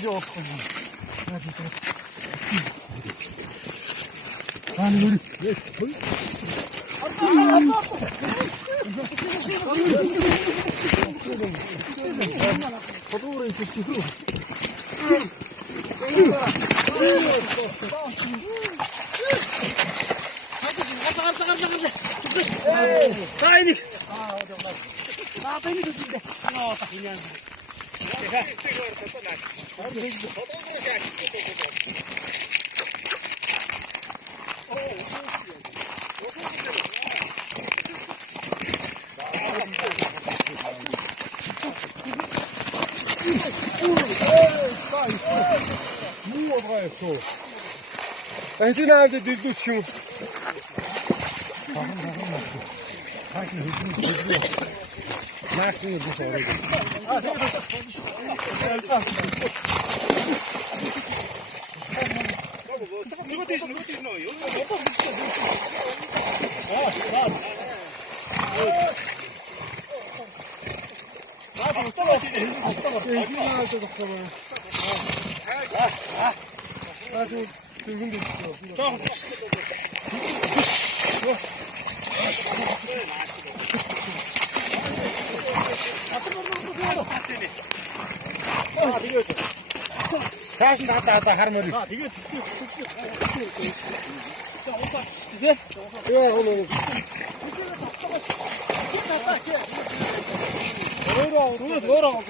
줘. 아니, 우리. 저도 그래, 지금. 자, 이리. 아, 빨리 줬는데. 딱 그냥. Начинайте бегущему. Машину душой. 다시 나왔다 할머니. 아, 되게 이게? 예, 오늘. 뭐라고.